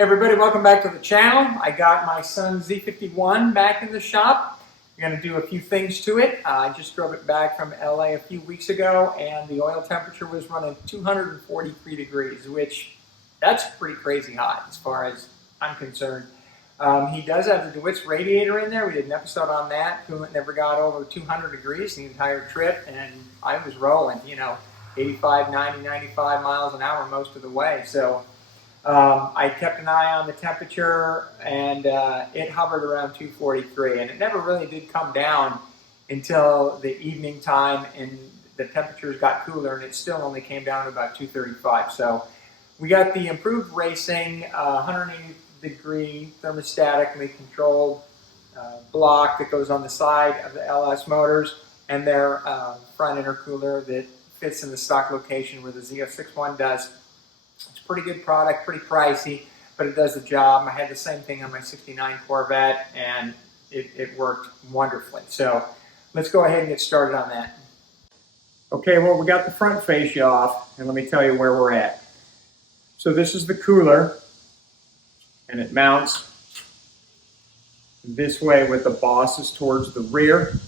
Everybody, welcome back to the channel. I got my son Z51 back in the shop. We're going to do a few things to it. I just drove it back from LA a few weeks ago, and the oil temperature was running 243 degrees, which that's pretty crazy hot as far as I'm concerned. He does have the DeWitt's radiator in there. We did an episode on that. Coolant never got over 200 degrees the entire trip, and I was rolling, 85, 90, 95 miles an hour most of the way. So I kept an eye on the temperature, and it hovered around 243, and it never really did come down until the evening time, and the temperatures got cooler, and it still only came down to about 235. So we got the improved racing 180-degree thermostatically controlled block that goes on the side of the LS motors, and their front intercooler that fits in the stock location where the Z51 does. It's a pretty good product, pretty pricey, but it does the job. I had the same thing on my 69 Corvette, and it worked wonderfully. So let's go ahead and get started on that. Okay, well, we got the front fascia off, and let me tell you where we're at. So this is the cooler, and it mounts this way with the bosses towards the rear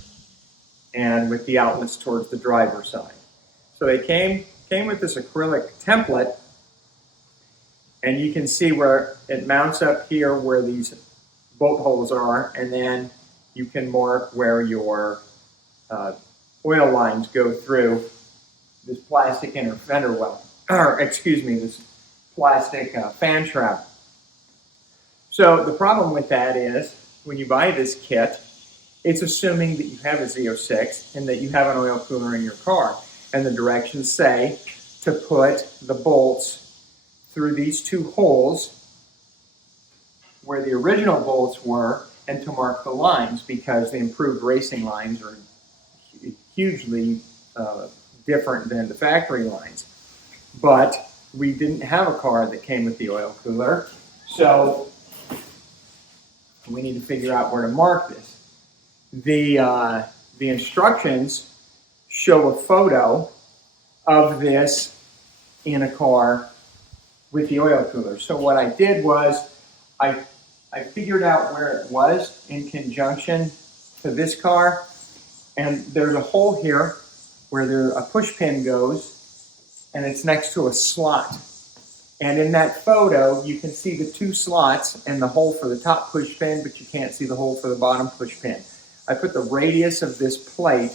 and with the outlets towards the driver's side. So they came with this acrylic template, and you can see where it mounts up here where these bolt holes are, and then you can mark where your oil lines go through this plastic inner fender well, this plastic fan trap. So the problem with that is when you buy this kit, it's assuming that you have a Z06 and that you have an oil cooler in your car. And the directions say to put the bolts through these two holes where the original bolts were, and to mark the lines, because the improved racing lines are hugely different than the factory lines. But we didn't have a car that came with the oil cooler, so we need to figure out where to mark this. The instructions show a photo of this in a car with the oil cooler. So what I did was I figured out where it was in conjunction to this car, and there's a hole here where a push pin goes, and it's next to a slot. And in that photo, you can see the two slots and the hole for the top push pin, but you can't see the hole for the bottom push pin. I put the radius of this plate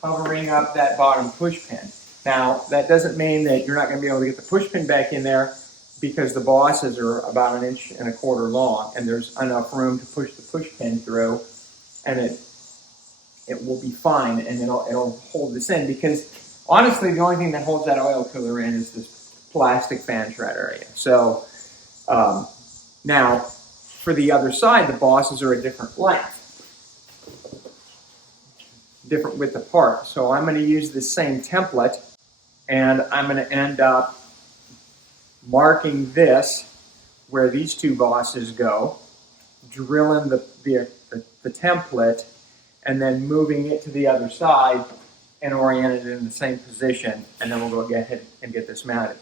covering up that bottom push pin. Now, that doesn't mean that you're not going to be able to get the push pin back in there, because the bosses are about 1.25 inches long, and there's enough room to push the push pin through, and it will be fine, and it'll hold this in, because honestly, the only thing that holds that oil cooler in is this plastic fan tread area. So now, for the other side, the bosses are a different length, different width apart. So I'm going to use the same template, and I'm going to end up marking this where these two bosses go, drilling the template, and then moving it to the other side and orient it in the same position, and then we'll go ahead and get this mounted.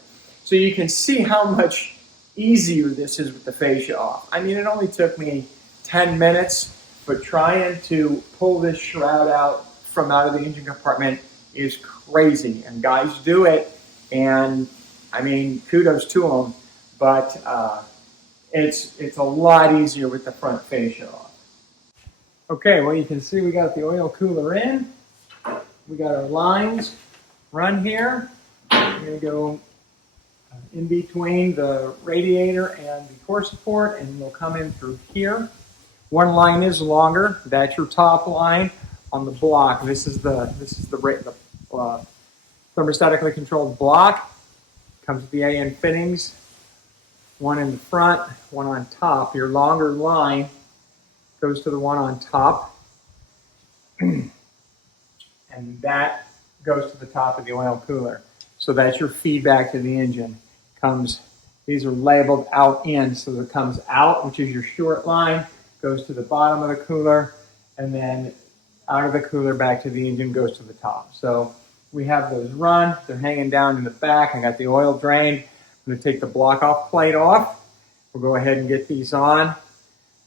So you can see how much easier this is with the fascia off. I mean, it only took me 10 minutes, but trying to pull this shroud out of the engine compartment is crazy, and guys do it, and I mean, kudos to them, but it's a lot easier with the front fascia off. Okay, well, you can see we got the oil cooler in. We got our lines run here. We're going to go in between the radiator and the core support, and we'll come in through here. One line is longer. That's your top line on the block. This is the thermostatically controlled block. Comes with the AN fittings, one in the front, one on top. Your longer line goes to the one on top, and that goes to the top of the oil cooler. So that's your feedback to the engine. These are labeled out in, so it comes out, which is your short line, goes to the bottom of the cooler, and then out of the cooler back to the engine goes to the top. So we have those run. They're hanging down in the back. I got the oil drained. I'm going to take the block off plate off, We'll go ahead and get these on.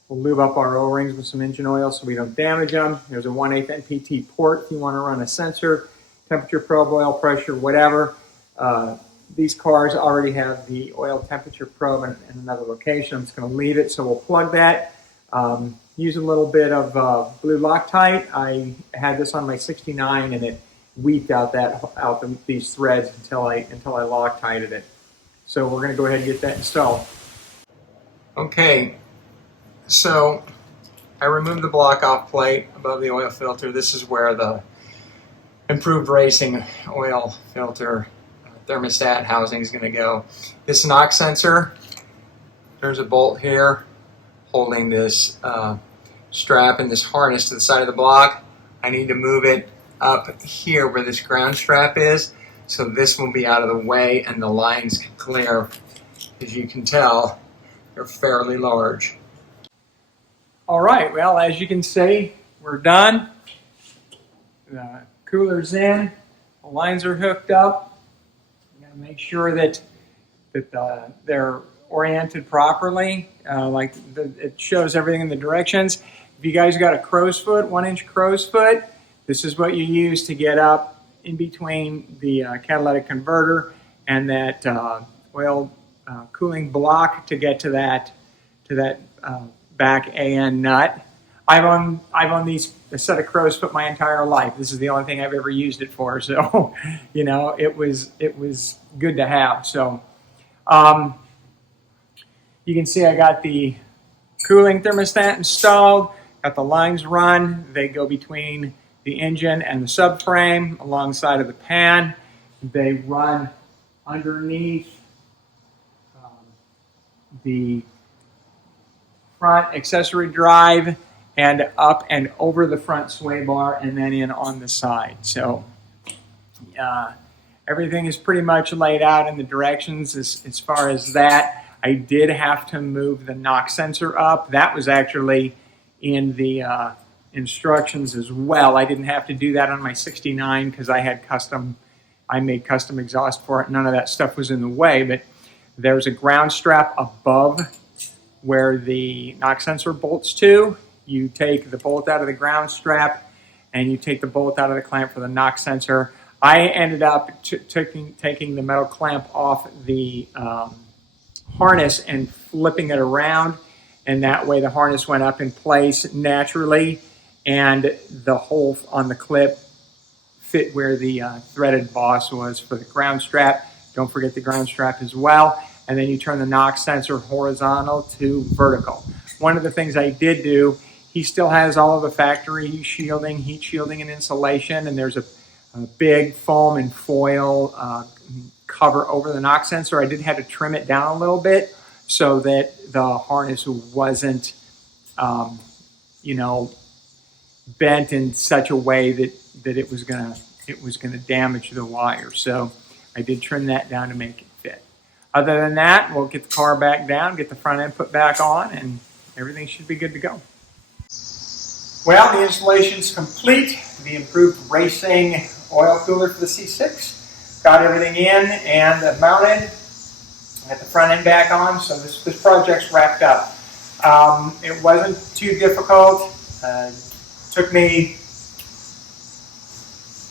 We'll lube up our O-rings with some engine oil so we don't damage them. There's a 1/8 NPT port if you want to run a sensor, temperature probe, oil pressure, whatever. These cars already have the oil temperature probe in another location. I'm just going to leave it, so we'll plug that. Use a little bit of blue Loctite. I had this on my 69 and it weeped out these threads until I Loctited it. So we're going to go ahead and get that installed. Okay, so I removed the block-off plate above the oil filter. This is where the improved racing oil filter thermostat housing is going to go. This NOx sensor, there's a bolt here holding this strap and this harness to the side of the block. I need to move it up here where this ground strap is, so this will be out of the way and the lines can clear. As you can tell, they're fairly large. All right, well, as you can see, we're done. The cooler's in, the lines are hooked up. You gotta make sure that they're oriented properly, it shows everything in the directions. If you guys got a crow's foot, 1-inch crow's foot, this is what you use to get up in between the catalytic converter and that oil cooling block to get to that back AN nut. I've owned a set of crow's foot my entire life. This is the only thing I've ever used it for, so you know, it was good to have. So you can see I got the cooling thermostat installed, got the lines run. They go between the engine and the subframe alongside of the pan. They run underneath the front accessory drive and up and over the front sway bar and then in on the side. So everything is pretty much laid out in the directions as far as that. I did have to move the NOx sensor up. That was actually in the instructions as well. I didn't have to do that on my 69 because I made custom exhaust for it. None of that stuff was in the way, but there's a ground strap above where the NOx sensor bolts to. You take the bolt out of the ground strap and you take the bolt out of the clamp for the NOx sensor. I ended up taking the metal clamp off the harness and flipping it around, and that way the harness went up in place naturally and the hole on the clip fit where the threaded boss was for the ground strap. Don't forget the ground strap as well. And then you turn the NOx sensor horizontal to vertical. One of the things I did do, he still has all of the factory shielding, heat shielding and insulation, and there's a big foam and foil cover over the NOx sensor. I did have to trim it down a little bit so that the harness wasn't, you know, bent in such a way that it was gonna damage the wire. So I did trim that down to make it fit. Other than that, we'll get the car back down, get the front end put back on, and everything should be good to go. Well, the installation's complete. The improved racing oil cooler for the C6. Got everything in and mounted. Got the front end back on, so this project's wrapped up. It wasn't too difficult. Took me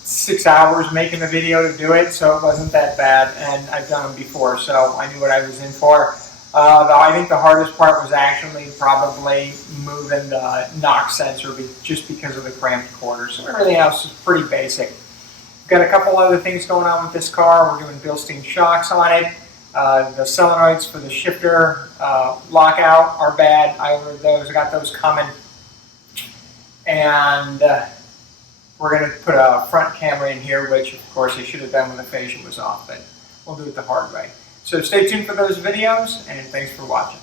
6 hours making the video to do it, so it wasn't that bad, and I've done them before, so I knew what I was in for. I think the hardest part was actually probably moving the NOx sensor just because of the cramped quarters. So everything else is pretty basic. We've got a couple other things going on with this car. We're doing Bilstein shocks on it. The solenoids for the shifter lockout are bad. I ordered those. I got those coming. And we're going to put a front camera in here, which of course I should have done when the fascia was off, but we'll do it the hard way. So stay tuned for those videos, and thanks for watching.